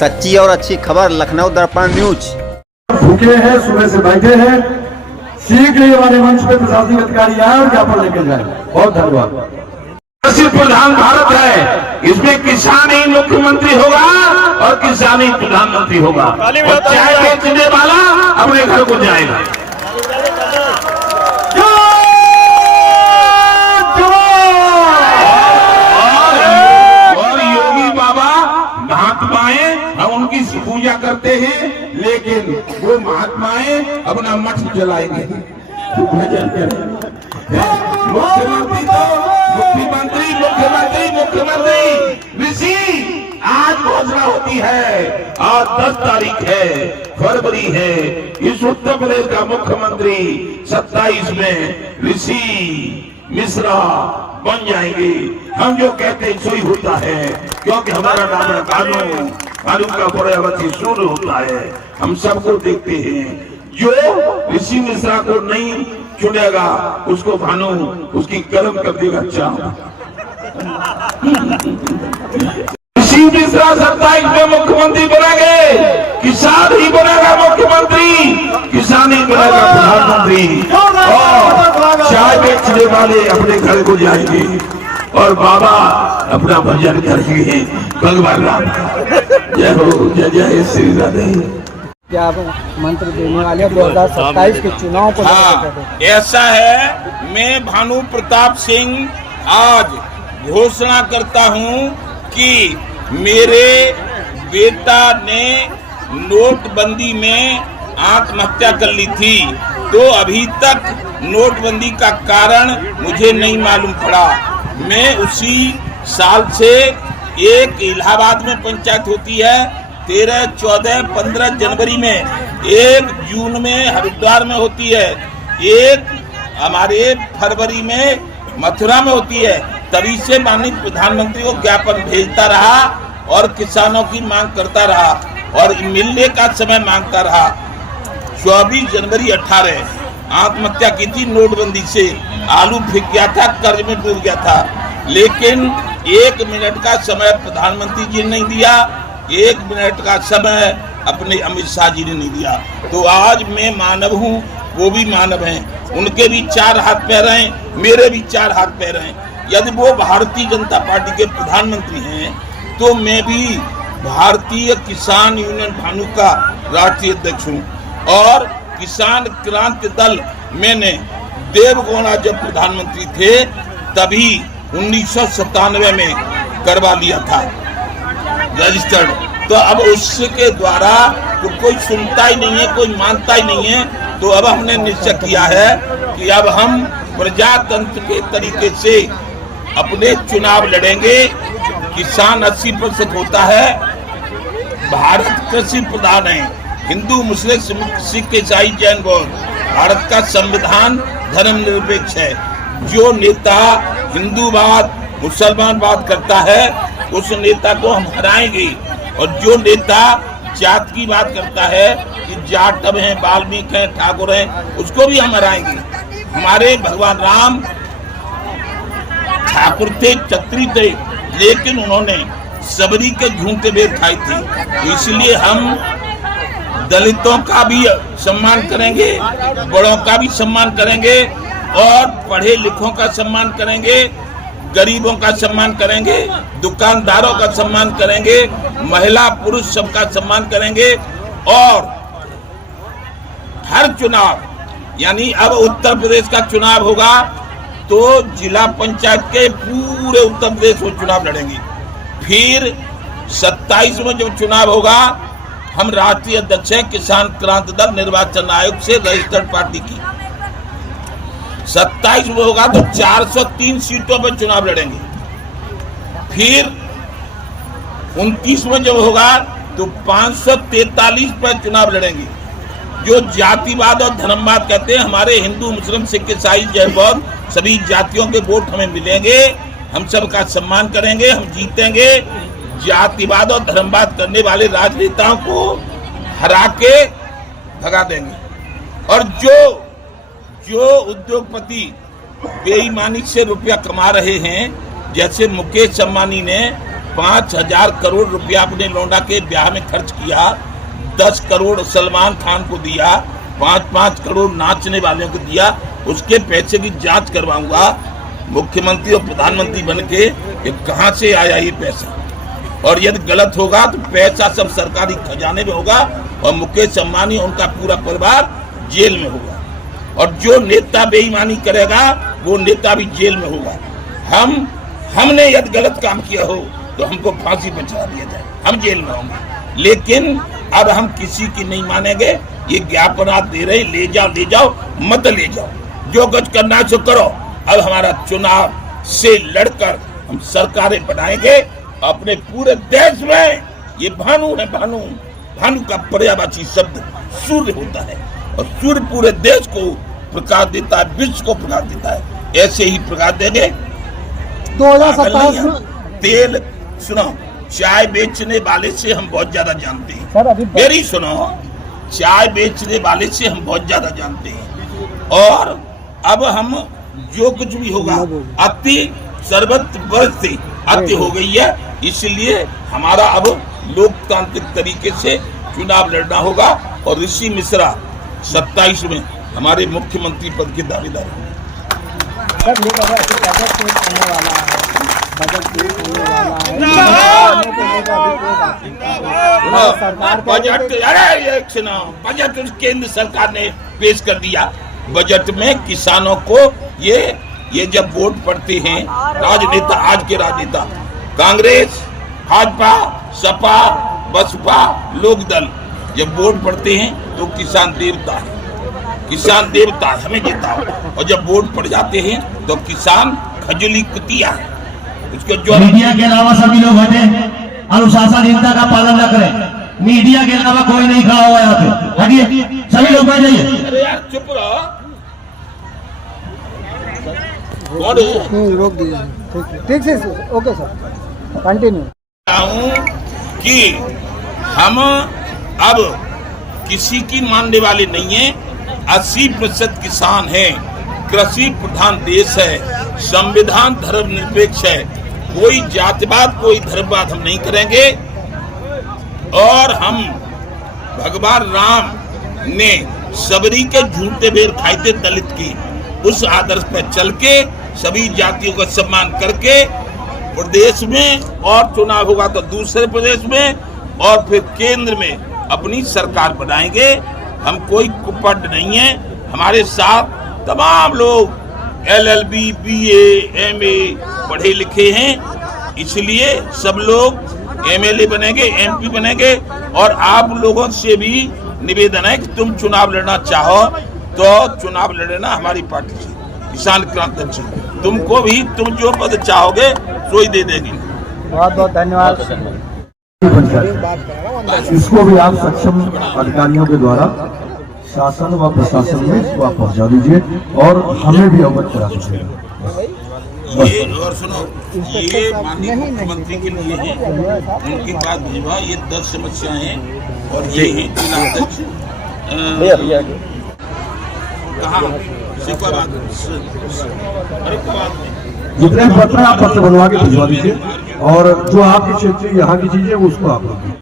सच्ची और अच्छी खबर लखनऊ दर्पण न्यूज। भूखे हैं, सुबह से बैठे हैं, शीघ्र ही हमारे मंच पे प्रशासनिक अधिकारी आए और ज्ञापन लेके जाए। बहुत धन्यवाद। कृषि प्रधान भारत है, इसमें किसान ही मुख्यमंत्री होगा और किसान ही प्रधानमंत्री होगा और चाय बेचने वाला अपने घर को जाएगा। और योगी बाबा महात्माएं हम उनकी पूजा करते हैं, लेकिन वो महात्माएं अपना मठ चलाएंगे। मुख्यमंत्री ऋषि आज घोषणा होती है, आज 10 तारीख है, फरवरी है। इस उत्तर प्रदेश का मुख्यमंत्री 27 में ऋषि मिश्रा बन जाएंगे। हम जो कहते हैं सही होता है, क्योंकि हमारा नाम कानून का पर्यावरण शुरू होता है। हम सबको देखते हैं, जो ऋषि मिश्रा को नहीं चुनेगा उसको भानु उसकी कलम कर देगा चाह। ऋषि मिश्रा 27 में मुख्यमंत्री बनेंगे, किसान ही बनेगा मुख्यमंत्री, किसान ही बनेगा प्रधानमंत्री और चाय बेचने वाले अपने घर को जाएंगे और बाबा अपना भजन करेंगे भगवान राम का। जय हो, जय जय श्री राधे। क्या आप मंत्र देने वाले 2027 के चुनाव को? ऐसा है, मैं भानु प्रताप सिंह आज घोषणा करता हूं कि मेरे बेटा ने नोटबंदी में आत्महत्या कर ली थी, तो अभी तक नोटबंदी का कारण मुझे नहीं मालूम पड़ा। मैं उसी साल से एक इलाहाबाद में पंचायत होती है, 13, 14, 15 जनवरी में, 1 जून में हरिद्वार में होती है, एक हमारे फरवरी में मथुरा में होती है। तभी से माननीय प्रधानमंत्री को ज्ञापन भेजता रहा और किसानों की मांग करता रहा और मिलने का समय मांगता रहा। 24 जनवरी 18 आत्महत्या की थी नोटबंदी से, आलू फेंक गया था, कर्ज में डूब गया था, लेकिन 1 मिनट का समय प्रधानमंत्री जी ने नहीं दिया, 1 मिनट का समय अपने अमित शाह जी ने नहीं दिया। तो आज मैं मानव हूँ, वो भी मानव हैं, उनके भी 4 हाथ पैर हैं, मेरे भी 4 हाथ पैर हैं। यदि वो भारतीय जनता पार्टी के प्रधानमंत्री हैं तो मैं भी भारतीय किसान यूनियन भानु का राष्ट्रीय अध्यक्ष हूँ और किसान क्रांति दल मैंने देवगौड़ा जब प्रधानमंत्री थे तभी 1997 में करवा लिया था रजिस्टर्ड। तो अब उसके द्वारा तो कोई सुनता ही नहीं है, कोई मानता ही नहीं है। तो अब हमने निश्चय किया है कि अब हम प्रजातंत्र के तरीके से अपने चुनाव लड़ेंगे। किसान 80% होता है, भारत कृषि प्रधान है, हिंदू मुस्लिम सिख ईसाई जैन बौद्ध, भारत का संविधान धर्मनिरपेक्ष है। जो नेता हिंदूवाद मुसलमानवाद करता है उस नेता को हम हराएंगे, और जो नेता जात की बात करता है कि जाटव हैं, वाल्मीकि हैं, ठाकुर हैं, उसको भी हम हराएंगे। हमारे भगवान राम ठाकुर थे, क्षत्रिय थे, लेकिन उन्होंने सबरी के झूठे बेर खाई थी। तो इसलिए हम दलितों का भी सम्मान करेंगे, बड़ों का भी सम्मान करेंगे और पढ़े लिखों का सम्मान करेंगे, गरीबों का सम्मान करेंगे, दुकानदारों का सम्मान करेंगे, महिला पुरुष सबका सम्मान करेंगे। और हर चुनाव, यानी अब उत्तर प्रदेश का चुनाव होगा तो जिला पंचायत के पूरे उत्तर प्रदेश में चुनाव लड़ेंगे। फिर 27 में जब चुनाव होगा, हम राष्ट्रीय अध्यक्ष हैं किसान क्रांति दल निर्वाचन आयोग से रजिस्टर्ड पार्टी की। 27 में होगा तो 403 सीटों पर चुनाव लड़ेंगे। फिर 29 में जब होगा तो 543 पर चुनाव लड़ेंगे। जो जातिवाद और धर्मवाद कहते हैं, हमारे हिंदू मुस्लिम सिख ईसाई जैन बौद्ध सभी जातियों के वोट हमें मिलेंगे, हम सबका सम्मान करेंगे, हम जीतेंगे। जातिवाद और धर्मवाद करने वाले राजनेताओं को हरा के भगा देंगे। और जो उद्योगपति बेईमानी से रुपया कमा रहे हैं, जैसे मुकेश अंबानी ने 5,000 करोड़ रुपया अपने लौंडा के ब्याह में खर्च किया, 10 करोड़ सलमान खान को दिया, 5-5 करोड़ नाचने वालों को दिया, उसके पैसे की जांच करवाऊंगा मुख्यमंत्री और प्रधानमंत्री बन के कि कहां से आया ये पैसा, और यदि गलत होगा तो पैसा सब सरकारी खजाने में होगा और मुकेश अंबानी और उनका पूरा परिवार जेल में होगा, और जो नेता बेईमानी करेगा वो नेता भी जेल में होगा। हमने यदि गलत काम किया हो तो हमको फांसी पर चढ़ा दिया जाए, हम जेल में होंगे, लेकिन अब हम किसी की नहीं मानेंगे। ये ज्ञापन दे रहे, ले जाओ मत ले जाओ, जो कुछ करना है सो करो। अब हमारा चुनाव से लड़कर हम सरकारें बनाएंगे अपने पूरे देश में। ये भानु है, भानु का पर्यायवाची शब्द सूर्य होता है, और सूर्य पूरे देश को प्रकाश देता है, विश्व को प्रकाश देता है। ऐसे ही प्रकाश देंगे। 2027 में तेल सुनो, चाय बेचने वाले से हम बहुत ज्यादा जानते हैं। सर अभी मेरी सुनो, चाय बेचने वाले से हम बहुत ज्यादा जानते हैं, और अब हम जो कुछ भी होगा अति सर्वत्र बरसते अति हो गई है, इसलिए हमारा अब लोकतांत्रिक तरीके से चुनाव लड़ना होगा। और ऋषि मिश्रा 27 में हमारे मुख्यमंत्री पद के दावेदार हैं। सर ये बजट पेश होने वाला है, बजट पेश होने वाला है, सरकार बजट, अरे एक सुनो, बजट केंद्र सरकार ने पेश कर दिया। बजट में किसानों को ये जब वोट पड़ते हैं, राजनेता, आज के राजनेता कांग्रेस, भाजपा, सपा, बसपा, लोकदल, जब वोट पड़ते हैं तो किसान देवता है, किसान देवता हमें जिताओ, और जब वोट पड़ जाते हैं तो किसान खजूली कुतिया है। उसको जो मीडिया के अलावा सभी लोग हटे, अनुशासनहीनता का पालन न करें। मीडिया के अलावा कोई नहीं खड़ा हुआ यहाँ पे, हटिए, सभी लोग बैठ जाइए। अरे यार चुप रहो, रोक दीजिए। ठीक से ओके सर, कंटिन्यू। कि हम अब किसी की मानने वाले नहीं है। 80% किसान है, कृषि प्रधान देश है, संविधान धर्मनिरपेक्ष है, कोई जातिवाद कोई धर्मवाद हम नहीं करेंगे। और हम भगवान राम ने सबरी के झूठे बेर खाए थे दलित की, उस आदर्श पर चल के सभी जातियों का सम्मान करके प्रदेश में, और चुनाव होगा तो दूसरे प्रदेश में, और फिर केंद्र में अपनी सरकार बनाएंगे। हम कोई कुपट नहीं है, हमारे साथ तमाम लोग LLB, BA, MA पढ़े लिखे हैं, इसलिए सब लोग MLA बनेंगे, MP बनेंगे। और आप लोगों से भी निवेदन है कि तुम चुनाव लड़ना चाहो तो चुनाव लड़ना हमारी पार्टी से, किसान क्रांति से। तुमको भी तुम जो पद चाहोगे सोई दे देगी। बहुत बहुत धन्यवाद। इसको भी आप सक्षम अधिकारियों के द्वारा शासन व प्रशासन में इसको आप पहुंचा दीजिए और हमें भी अवगत करा दीजिए। ये और सुनो, ये माननीय मुख्यमंत्री के लिए है, उनके पास भिजवा। ये 10 समस्याएं हैं और ये ही जिलाध्यक्ष कहाँ जितने पत्र आप पत्र बनवा के भिजवा दीजिए, और जो आपकी क्षेत्रीय यहाँ की चीजें उसको आप